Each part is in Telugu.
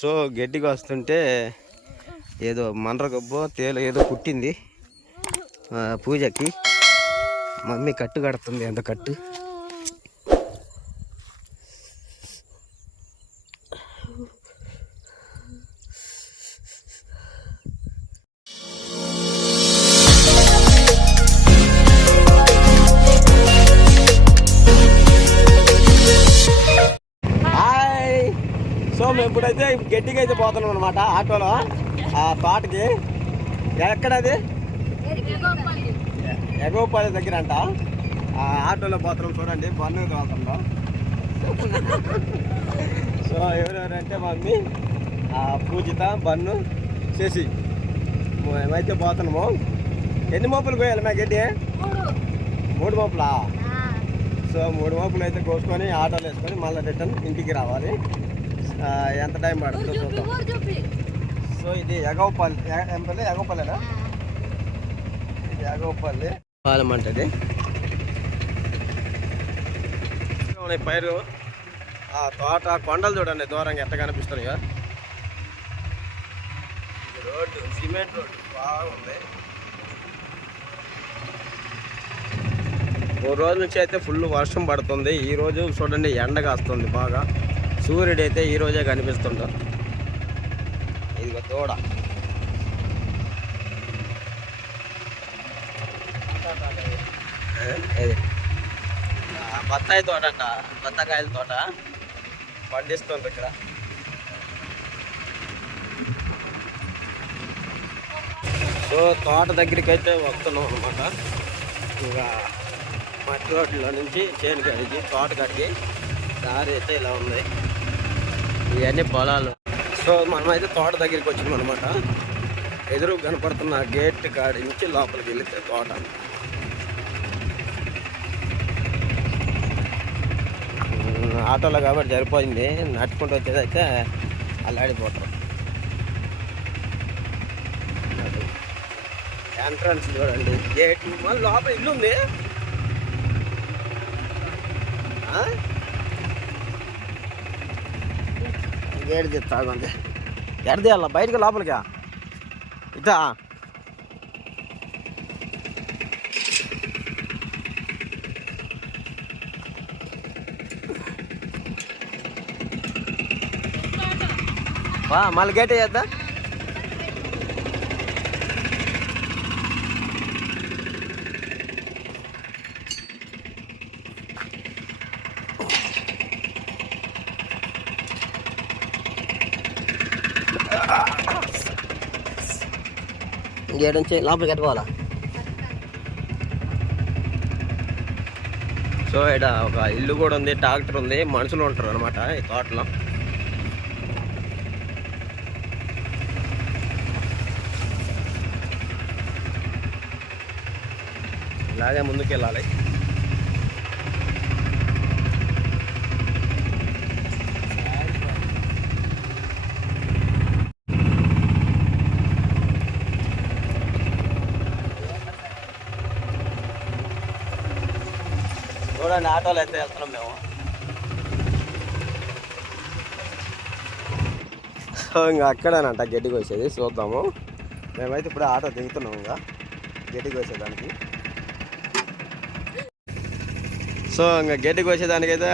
సో గడ్డికి వస్తుంటే ఏదో మండ్ర గబ్బో తేలు ఏదో కుట్టింది పూజకి. మమ్మీ కట్టు కడుతుంది ఎంత కట్టు. అనమాట ఆటోలో. ఆ తోటకి ఎక్కడది? ఎగోపల్లి దగ్గర అంట ఆ ఆటోలో పోతున్నాం చూడండి బన్ను తోలుతున్నాం సో ఎవరెవరంటే మమ్మీ ఆ పూజిత బన్ను చేసి మేమైతే పోతున్నాము. ఎన్ని మోపులు కోయాలి మా గడ్డి? మూడు మోపులా? సో మూడు మోపులు అయితే కోసుకొని ఆటోలో వేసుకొని మళ్ళీ రిటర్న్ ఇంటికి రావాలి. ఎంత టైం పడుతుందో చూద్దాం. సో ఇది ఎగవపల్లి ఎ- ఏం పల్లి ఎగవపల్లినా ఇది ఎగవపల్లి పాలెం అంటది. పైరు. ఆ తోట కొండలు చూడండి దూరంగా ఎట్ట కనిపిస్తున్నాయో. Road cement road. బాగుంది. ఓ రోజు నుంచి అయితే ఫుల్ వర్షం పడుతుంది. ఈ రోజు చూడండి ఎండ కాస్తుంది బాగా. సూర్యుడు అయితే ఈరోజే కనిపిస్తుంటారు ఇదిగో దూడ. బత్తాయి తోట అంట బత్తాకాయల తోట పండిస్తుంది ఇక్కడ. సో తోట దగ్గరికి అయితే వస్తున్నాం అనమాట ఇంకా మట్టి రోడ్లో నుంచి చేను కడిగి తోట కాడికి దారి అయితే ఇలా ఉంది. ఇవన్నీ పొలాలు. సో మనమైతే తోట దగ్గరికి వచ్చినాం అనమాట ఎదురు కనపడుతున్న గేట్ కాడి నుంచి లోపలికి వెళితే తోట. ఆటోలో కాబట్టి సరిపోయింది. నడుచుకుంటూ వచ్చేదైతే అల్లాడిపోతాం. ఎంట్రన్స్ చూడండి. గేట్ మళ్ళీ లోపల ఇల్లు ఉంది ఏడిది తాగుంది ఎడది అలా బయటకు లోపలికా? ఇటా మళ్ళీ గేట్ వేద్దా గేట్ నుంచి లోపలికి ఎట్టుకోవాలా సో ఇక్కడ ఒక ఇల్లు కూడా ఉంది ట్రాక్టర్ ఉంది మనుషులు ఉంటారు అనమాట ఈ తోటలో. ఇలాగే ముందుకు వెళ్ళాలి చూడండి ఆటోలో అయితే వెళ్తున్నాం మేము. సో ఇంకా అక్కడేనంట గడ్డికి వచ్చేది చూద్దాము. మేమైతే ఇప్పుడు ఆటో దిగుతున్నాం ఇంకా గడ్డికి వచ్చేదానికి. సో ఇంకా గడ్డికి వచ్చేదానికి అయితే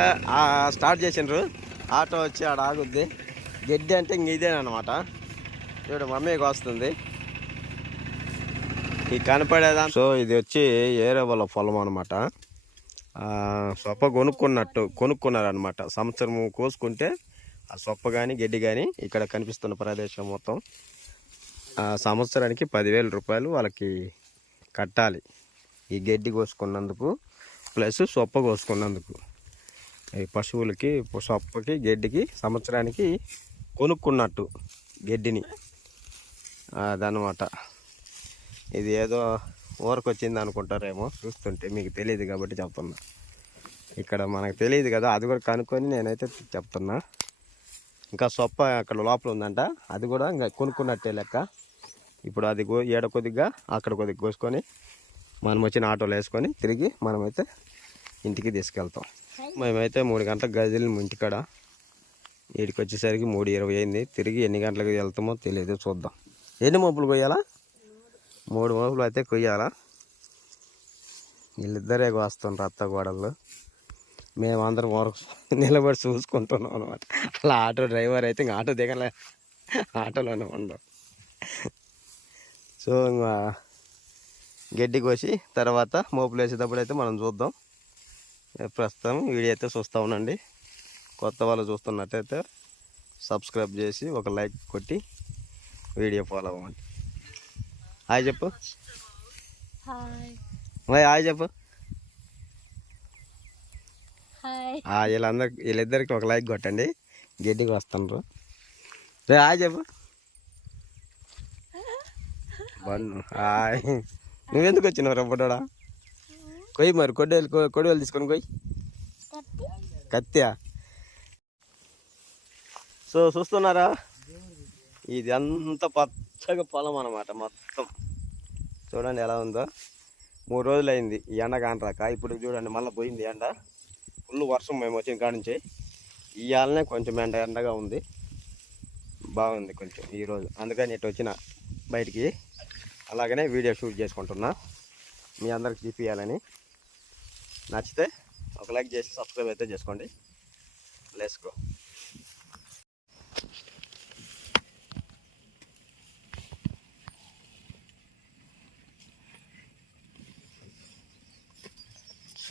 స్టార్ట్ చేసిండ్రు. ఆటో వచ్చి ఆడ ఆగుద్ది. గడ్డి అంటే ఇంక ఇదేనమాట. చూడు మమ్మీకి వస్తుంది. ఈ కనపడేదా. సో ఇది వచ్చి ఏరే వాళ్ళ పొలం అనమాట సొప్ప కొనుక్కున్నట్టు కొనుక్కున్నారనమాట సంవత్సరం కోసుకుంటే ఆ సొప్ప కానీ గడ్డి కానీ ఇక్కడ కనిపిస్తున్న ప్రదేశం మొత్తం ఆ సంవత్సరానికి పదివేల రూపాయలు వాళ్ళకి కట్టాలి. ఈ గడ్డి కోసుకున్నందుకు ప్లస్ సొప్ప కోసుకున్నందుకు. ఈ పశువులకి సొప్పకి గడ్డికి సంవత్సరానికి కొనుక్కున్నట్టు గడ్డిని. అదనమాట ఇది ఏదో ఊరకు వచ్చింది అనుకుంటారేమో చూస్తుంటే మీకు తెలియదు కాబట్టి చెప్తున్నా. ఇక్కడ మనకు తెలియదు కదా అది కూడా కనుక్కొని నేనైతే చెప్తున్నా. ఇంకా సొప్ప అక్కడ లోపల ఉందంట అది కూడా ఇంకా కొనుక్కున్నట్టే లెక్క. ఇప్పుడు అది కో- ఏడ కొద్దిగా అక్కడ కొద్దిగా కోసుకొని మనం వచ్చిన ఆటోలో వేసుకొని తిరిగి మనమైతే ఇంటికి తీసుకెళ్తాం. మేమైతే మూడు గంటలకు గదిలి ఇంటికాడ. వీడికి వచ్చేసరికి మూడు ఇరవై అయింది. తిరిగి ఎన్ని గంటలకు వెళ్తామో తెలియదు చూద్దాం. ఎన్ని మబ్బులు కొయ్యాలా? మూడు మోపులు అయితే కొయ్యాలా? వీళ్ళిద్దరే కోస్తుండ్రు అత్త గోడల్లో మేమందరం వరకు నిలబడి చూసుకుంటున్నాం అనమాట అలా ఆటో డ్రైవర్ అయితే ఇంకా ఆటో దిగలే. ఆటోలోనే ఉండవు సో ఇంకా గడ్డి కోసి తర్వాత మోపులు వేసేటప్పుడు అయితే మనం చూద్దాం. ప్రస్తుతం వీడియో అయితే చూస్తూ ఉండండి. కొత్త వాళ్ళు చూస్తున్నట్టయితే సబ్స్క్రైబ్ చేసి ఒక లైక్ కొట్టి వీడియో ఫాలో అవ్వండి. హాయ్ చెప్పు. హాయ్. మరి హాయ్ చెప్పు. వీళ్ళందరి వీళ్ళిద్దరికి ఒక లైక్ కొట్టండి. గడ్డికి వస్తుండ్రు. రే హాయ్ చెప్పు. Bun hi. నువ్వెందుకు వచ్చినావు రబ్బడోడా కొయ్యి మరి కొడ్డేలు కొడవలు తీసుకొని కొయ్యి. కత్తియా? సో చూస్తున్నారా? ఇది అంత పచ్చగా పొలం అనమాట మొత్తం. చూడండి ఎలా ఉందో. మూడు రోజులు అయింది ఈ ఎండ కానరాక. ఇప్పుడు చూడండి మళ్ళీ పోయింది ఎండ. ఫుల్ వర్షం మేము వచ్చిన కాడ నుంచి. ఇవాళనే కొంచెం ఎండ ఎండగా ఉంది. బాగుంది కొంచెం ఈరోజు అందుకని ఇటు వచ్చిన బయటికి. అలాగనే వీడియో షూట్ చేసుకుంటున్నా. మీ అందరికి చూపించాలని నచ్చితే ఒక లైక్ చేసి సబ్స్క్రైబ్ అయితే చేసుకోండి. లేసుకో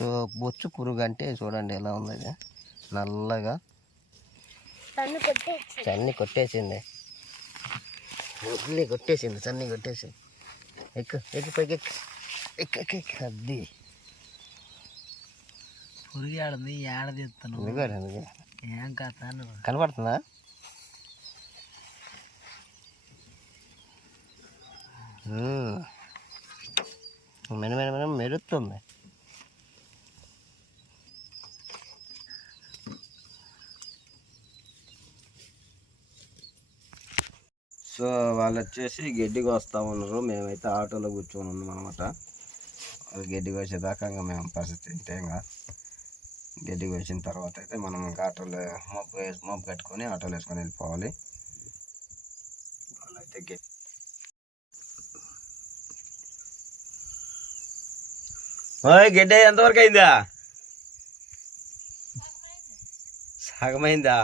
సో బొచ్చు పురుగు అంటే చూడండి ఎలా ఉంది నల్లగా చన్ని కొట్టేసింది. వదిలి కొట్టేసింది. చన్ని కొట్టేసింది ఎక్కు ఎక్కు పైకి ఎక్కు. ఎక్కు ఎక్కు ఎక్కు అది. పురుగు ఆడింది ఏడ తీస్తాను ఎందుకు ఎందుకు? ఏం కథ కనపడుతుందా. మెన మెన మెన మెరుస్తుంది సో వాళ్ళు వచ్చేసి గడ్డికి వస్తూ ఉన్నారు మేమైతే ఆటోలో కూర్చొని ఉన్నాం అనమాట గడ్డి గడ్డికి వచ్చేదాకా మేము పరిస్థితి ఇంతే ఇంకా గడ్డికి వచ్చిన తర్వాత అయితే మనం ఇంకా ఆటోలో మబ్బు వేసి మబ్బు కట్టుకొని ఆటోలో వేసుకొని వెళ్ళిపోవాలి. వాళ్ళైతే గడ్డి గడ్డ గడ్డి ఎంతవరకు అయిందా? సగమైందా?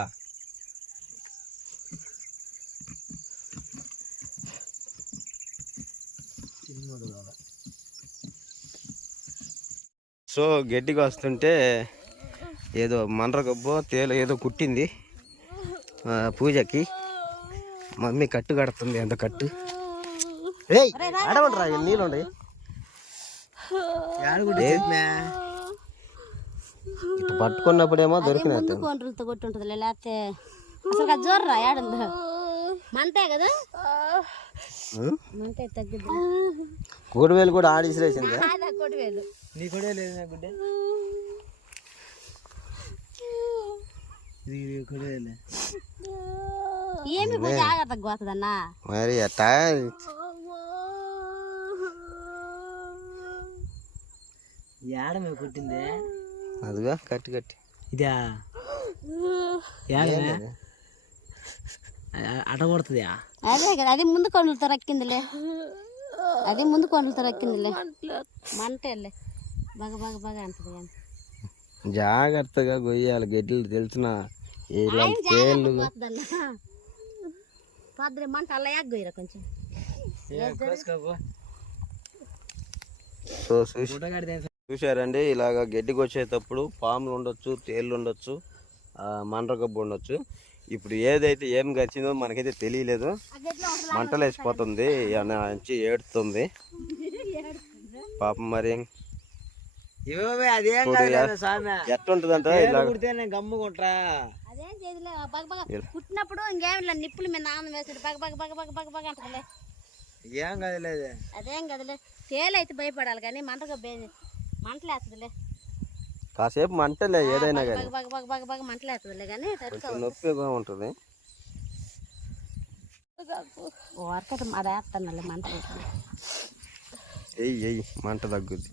సో గడ్డికి వస్తుంటే ఏదో మండ్రగబ్బో తేలు ఏదో కుట్టింది. పూజకి. మమ్మీ కట్టు కడుతుంది ఎంత కట్టు. ఏయ్ అడవండిరా నీళ్ళు ఉండి ఇటు పట్టుకున్నప్పుడేమో దొరికినట్టు కొండ్రులతో కొట్టుంటుంది లేకపోతే అసలు జోర్రా ఏడుందో మంటే కదా? కోడివేలు కూడా ఆడిసిరేసింది? నీ కూడా లేదు నా గుడ్డే. ఇది కూడా లే ఏమి పోయి జాగ్రత్తగా పోతుందన్నా? మరి ఎట్టా ఏడ మేము కుట్టింది అదిగా కట్టు కట్టి. ఇదా? ఏడమే అట కొడుతుందా అదే కదా అది ముందు కొండలతో రక్కిందిలే అది ముందు కొండలతో రక్కిందిలే మంటేలే. బాగా బాగా బాగా అంటది కానీ. జాగ్రత్తగా గొయ్యాలి గడ్డలు తెలిసిన పాద్రి మంట అలా యాగ్గోయిరా కొంచెం. కోసుకోపో సో చూసి గుడ్డగాడితే చూశారండి ఇలాగ గడ్డికి వచ్చేటప్పుడు పాములు ఉండొచ్చు తేళ్ళు ఉండొచ్చు ఆ, మండ్రగబ్బు ఉండొచ్చు. ఇప్పుడు ఏదైతే ఏం గచ్చిందో మనకైతే తెలియలేదు. మంటలు వేసిపోతుంది నుంచి ఏడుతుంది. పాపం మరి నేను గమ్ముకుంటా పుట్టినప్పుడు ఇంకేం లేదు నిప్పులు మీద నాన్న వేసాడు బాగా బాగా బాగా బాగా బాగా బాగా అంటదిలే ఏం కాదు లేదు అదేం కదలే తేలైతే భయపడాలి కానీ మంటగా బే మంటలేస్తుందిలే కాసేపు మంటలే ఏదైనా కానీ నొప్పిగా ఉంటుంది. ఎయ్యి ఎయ్యి మంట తగ్గుద్ది.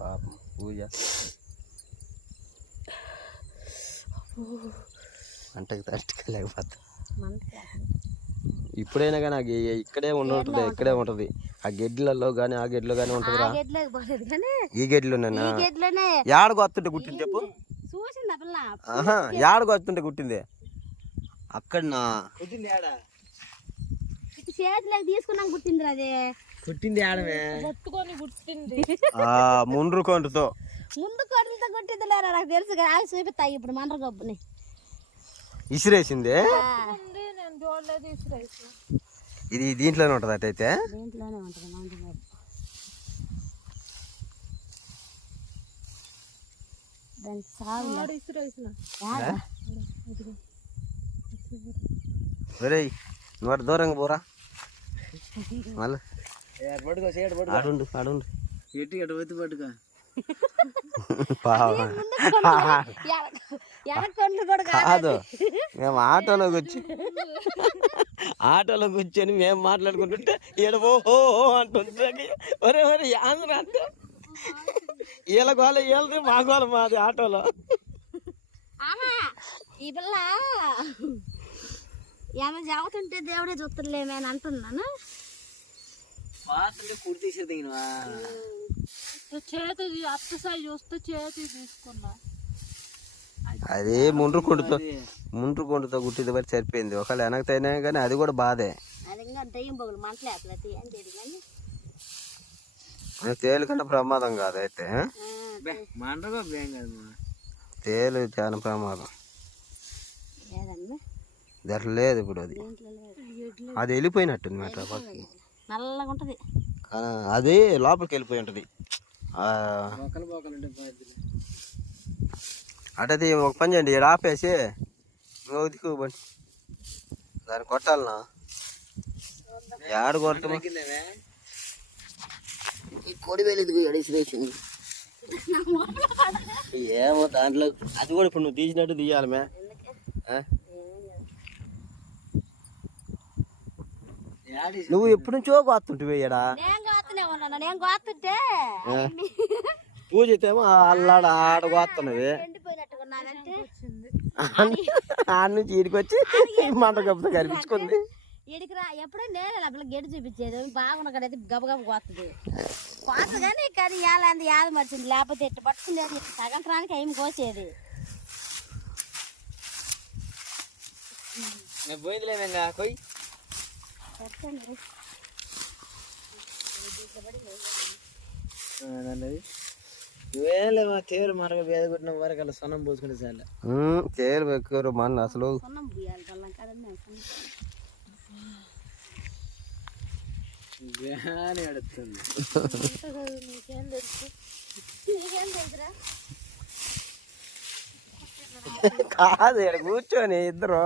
పాపం పూజ. అంటకి తట్టుకోలేకపోతా మంట ఇప్పుడైనా కానీ ఇక్కడే ఉండి ఇక్కడే ఉంటది. ఆ గెడ్లలో కానీ ఆ గెడ్లో కానీ ఉంటుందిరా. కానీ ఈ గెడ్లోనేనా? గెడ్లోనే ఏడకు వస్తుంటే గుట్టింది చెప్పు. చూసింది ఆ పిల్ల? ఆహా ఏడకు వస్తుంటే గుట్టింది? చేతిలోకి తీసుకున్నాక గుర్తింది అది. కుట్టింది ఆడమే ఆ ముండ్రు కొంటుతో ముందు కొడులతో కొట్టింది లేరా? నాకు తెలుసు కదా చూపిస్తాయి ఇప్పుడు మండ్ర గబ్బుని ఇసిరేసింది? ఇది దీంట్లోనే ఉంటుంది అటైతే దీంట్లోనే ఉంటుంది? ఒరే నువ్వు దూరంగా పోరా. మళ్ళీ. ఎట్టి అటు వచ్చి పట్టుకో. కాదు. మేము ఆటోలో కూర్చు ఆటోలో కూర్చొని మేము మాట్లాడుకుంటుంటే ఈడ ఓ హో హో అంటుంది ఒరే ఒరే ఆంధ్ర అంటే వీళ్ళ గోల వీళ్ళది మా గోల మాది ఆటోలో. ఈ పిల్ల ఏమైనా జాగుతుంటే దేవుడే చూస్తలేమే అని అంటున్నాను కుడి తీసేది చేతి అత్త సైజ్ చూస్తే చేతి తీసుకున్నా. అది ముండ్రు కొండుతో ముండ్రు కొండుతో గుట్టిది బట్టి సరిపోయింది. ఒకవేళ వెనకతైనా కానీ అది కూడా బాధే. అది ఇంకా దయ్యం బొగులు మంటలే అట్లా ఏం చేయదు కానీ. అది తేలికన్నా ప్రమాదం కాదు అయితే తేలు చాలా ప్రమాదం. దాంట్లో లేదు ఇప్పుడు అది. అది వెళ్ళిపోయినట్టుంది మాట నల్లగా ఉంటుంది. కానీ అది లోపలికి వెళ్ళిపోయి ఉంటుంది. అటది ఒక పని చేయండి ఇక్కడ ఆపేసి ఇంకో దిక్కు బండి దాన్ని కొట్టాలనా? ఏడ కొట్టము కొడి వెళ్ళేది ఎడేసిరేసింది ఏమో దాంట్లో అది కూడా ఇప్పుడు నువ్వు తీసినట్టు తీయాలి మే. ఆ? యాడి నువ్వు ఎప్పటి నుంచో నేను కాస్తూనే ఉన్నాను నేను కాస్తుంటే పూజ అయితేమో అల్లాడ ఆడ నుంచి మంట గబ్బతో కనిపించుకుంది. ఇడికి రా ఎప్పుడో నేను పిల్ల గెడి చూపించేది. బాగున్న కాడైతే గబగబ కోస్తుంది కోస్తుంది కానీ యాద మర్చింది. లేకపోతే ఎట్టు పట్టుకుంది అది సగం రానికి ఏం కోసేది. నేను పోయిందిలేమేంగా కొయ్ అన్నది వరకు అలా సొన్నం చాలు. తేలు మన అసలు. అడుగుతుంది నీకేం తెలుసు నీకేం తెలుసురా కాదు ఇక్కడ కూర్చొని ఇద్దరు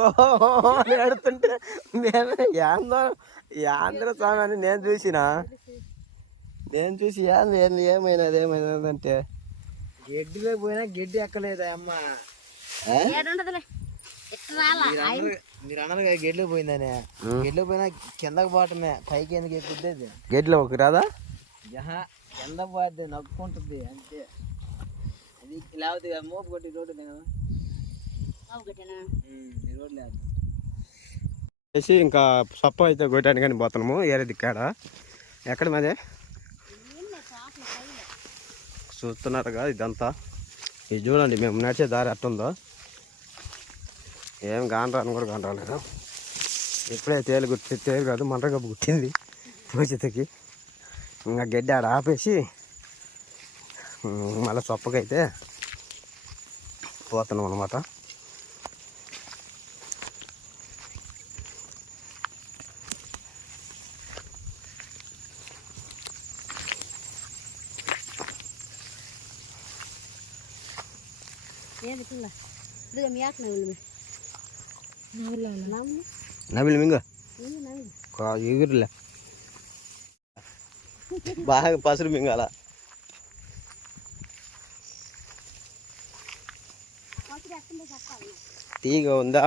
ఓహో ఏడుతుంటే నేను యాందో యాంధ్ర స్వామి అని నేను చూసిన. నేను చూసి ఏంది ఏంది ఏమైనది ఏమైనది అంటే. గడ్డిలో పోయినా గడ్డి ఎక్కలేదా అమ్మ? మీరు అన్నారు కదా గడ్డిలో పోయిందనే. గడ్డిలో పోయినా కిందకు పోవటమే. పైకి ఎందుకు ఎక్కుద్ది? గేట్లో ఒక రాదా? జహా కింద పోద్ది నొక్కుంటుంది అంతే. అది లేకపోతే మోపు కొట్టి రోడ్డు కదా ఈ రోడ్డు లేదు. వేసి ఇంకా సప్ప అయితే కొట్టడానికి కానీ పోతున్నాము ఏరే దిక్కాడ. ఎక్కడ మాదే? చూస్తున్నారు కదా ఇదంతా. ఇది చూడండి మేము నడిచే దారి అట్టుందో ఏం కానరాని కూడా కానరాలేదు ఇప్పుడే తేలు గుర్తి తేలు కాదు మంటగబ్బు గుట్టింది పూచితకి ఇంకా గడ్డి ఆడ ఆపేసి మళ్ళీ చొప్పకైతే పోతున్నాం అనమాట ఏది పిల్ల ఇదిగో మీ ఆకు నవ్వులు నవ్వులు నవిల్ మింగ నవ్వులు ఎగురులే బాగా పసురు మింగాల తీగ ఉందా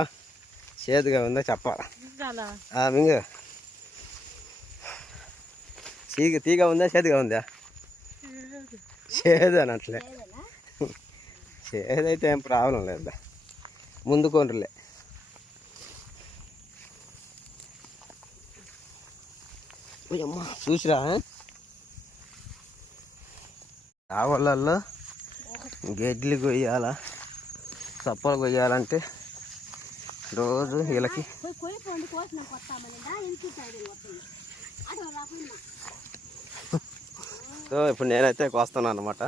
చేదుగా ఉందా చెప్పాలా ఆ, మింగ తీగ తీగ ఉందా చేదుగా ఉందా చేదు అనట్లే చేదైతే ఏం ప్రాబ్లం లేదా ముందు అమ్మా చూసిరా ఆవళ్ళల్లో గడ్లు కొయ్యాలా చప్పలు కొయ్యాలంటే రోజు వీళ్ళకి సో ఇప్పుడు నేనైతే కోస్తున్నాను అనమాట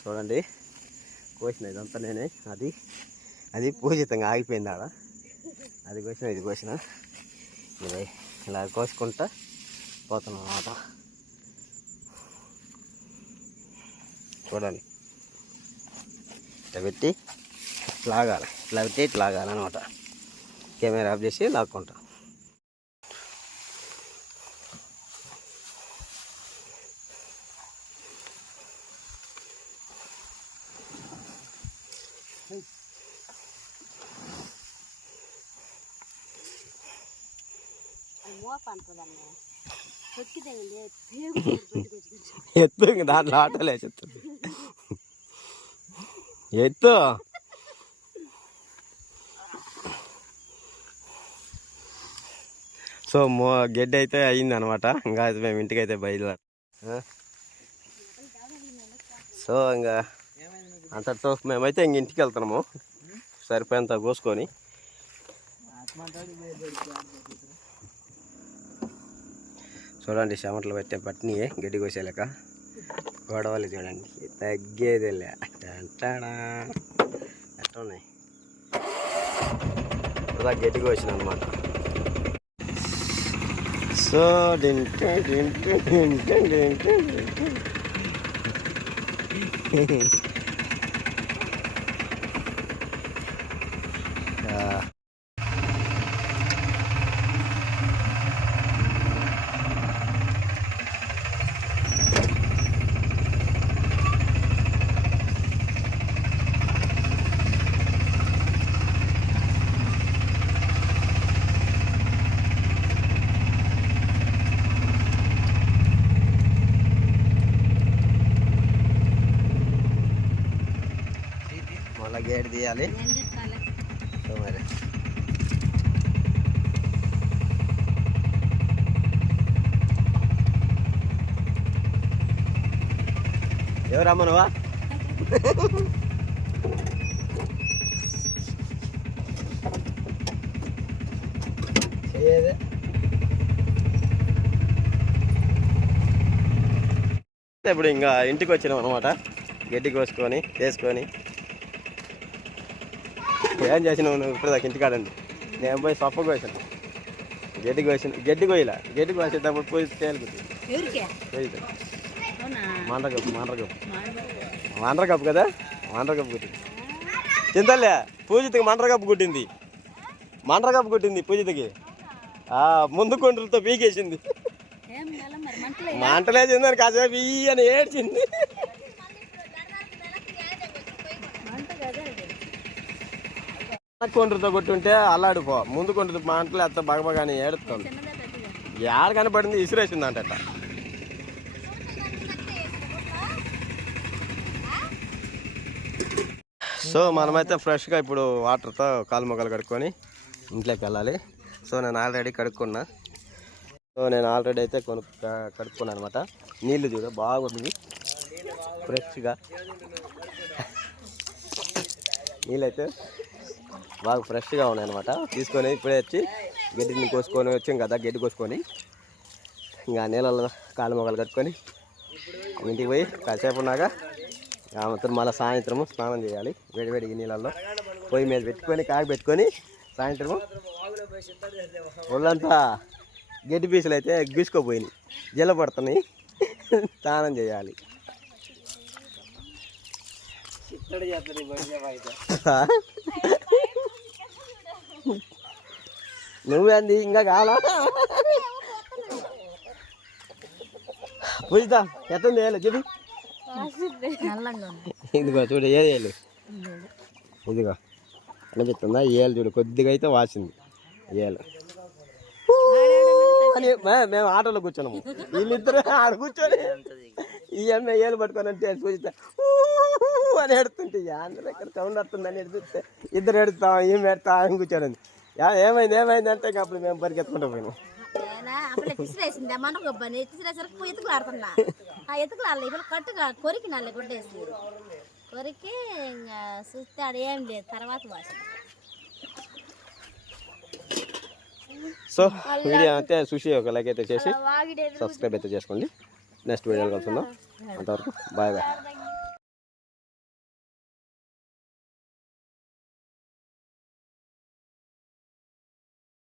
చూడండి కోసిన ఇదంతా నేనే అది. అది పూజితంగా ఆగిపోయింది ఆడ. అది కోసిన ఇది కోసిన. ఇది ఇలా కోసుకుంటా పోతున్నాను అనమాట చూడండి. ఇట్లా పెట్టి లాగాలి. ఇట్లా పెట్టి ఇట్లా లాగాలి అనమాట కెమెరా ఆఫ్ చేసి లాక్కుంటా. ఎత్తు ఇంక దాంట్లో ఆటలే చెప్తుంది ఎత్తు. సో మో గడ్డి అయితే అయింది అనమాట ఇంకా మేము ఇంటికి అయితే బయలుదేరు సో ఇంకా అంతటితో మేమైతే ఇంక ఇంటికి వెళ్తున్నాము. సరిపోయేంత కోసుకొని. చూడండి చెమటలు పెట్టే పట్టిని గడ్డి కోసేలేక. గొడవలు చూడండి. తగ్గేదిలే. టంటాడా. ఎట్లా ఉన్నాయి ఇలా గడ్డి కోసిన అనమాట సో డింటు డింటు డింటు డింటు డింటు. ఆ. మళ్ళా తీయాలి. సో మరి. ఎవరమ్మ నువ్వా చేయదే ఇప్పుడు ఇంకా ఇంటికి వచ్చినాం అనమాట గడ్డి కోసుకొని వేసుకొని ఏం చేసినావు నువ్వు ఇప్పుడు దాకా ఇంటికాడండి నేను పోయి సొప్ప కోసాను. గడ్డి కోసిన గడ్డి కోయలా? గడ్డి కోసేటప్పుడు పోయి అవునా? మాండ్రకప్పు మాండ్రకప్పు. మాండ్రకప్పు. కదా? మాండ్రకప్పు కుట్టింది. చింతలే పూజితకి మండ్రకప్పు కుట్టింది. మండ్రకప్పు కుట్టింది పూజితకి. ఆ, ముందు కొండ్రులతో పీకేసింది. ఏం నెల మరి? మంటలే మంటలేసిందని కాసేపు ఈ అని ఏడ్చింది మంట కదా అది కొండ్రుతో కొట్టుంటే అల్లాడిపో. ముందు కొండ్రు మాటలు ఎత్త బగబగాని ఏడుతుంది ఏడ కనపడింది? ఇసిరేసింది అంట సో మనమైతే ఫ్రెష్గా ఇప్పుడు వాటర్తో కాలు మొక్కలు కడుక్కొని ఇంట్లోకి వెళ్ళాలి. సో నేను ఆల్రెడీ కడుక్కున్నా. సో నేను ఆల్రెడీ అయితే కొను కడుక్కున్నాను అనమాట నీళ్ళు చూడ బాగుంది. ఫ్రెష్గా. నీళ్ళైతే బాగా ఫ్రెష్గా ఉన్నాయి అనమాట తీసుకొని ఇప్పుడే వచ్చి గడ్డిని కోసుకొని వచ్చాం కదా గడ్డి కోసుకొని. ఇంకా నీళ్ళలో కాలు మొక్కలు కట్టుకొని ఇంటికి పోయి కాసేపు ఉన్నాక మళ్ళీ సాయంత్రము స్నానం చేయాలి. వేడి వేడి నీళ్ళల్లో పొయ్యి మీద పెట్టుకొని కాగి పెట్టుకొని సాయంత్రము ఒళ్ళంతా గడ్డి పీసులు అయితే గీసుకోపోయినాయి. జల్ల పడుతున్నాయి. స్నానం చేయాలి. చిత్తడి చేస్తుంది నువ్వేంది? ఇంకా కావాలా? పూజితా ఎత్తంది వేయాలి చెప్పి. ఇదిగో చూడు ఏది వేయాలి ఇదిగో. అనిపిస్తుందా ఏలు చూడు కొద్దిగా అయితే వాసింది. ఏలు. అని మేము ఆటోలో కూర్చున్నాము. వీళ్ళిద్దరు ఆడ కూర్చొని ఈ అమ్మాయి ఏళ్ళు అంటే చూస్తే అని ఎడుతుంటే అందరూ ఇక్కడ సౌండ్ వస్తుందని ఎడుతుంటే ఇద్దరు ఎడుతాం ఏం ఎడతా అని కూర్చోండి ఏమైంది ఏమైంది అంటే అప్పుడు మేము పరిగెత్తుకుంటూ పోయినాం. అప్పుడు మన గొప్పని ఆ ఇప్పుడు కట్టుగా కొరికి నల్లే కొట్టేసి కొరికి ఇంకా చూస్తే ఆడ ఏం లేదు తర్వాత భాష సో వీడియో అయితే చూసి ఒక లైక్ అయితే చేసి సబ్స్క్రైబ్ అయితే చేసుకోండి. నెక్స్ట్ వీడియోలో కలుసుకుందాం. అంతవరకు బాయ్ బాయ్.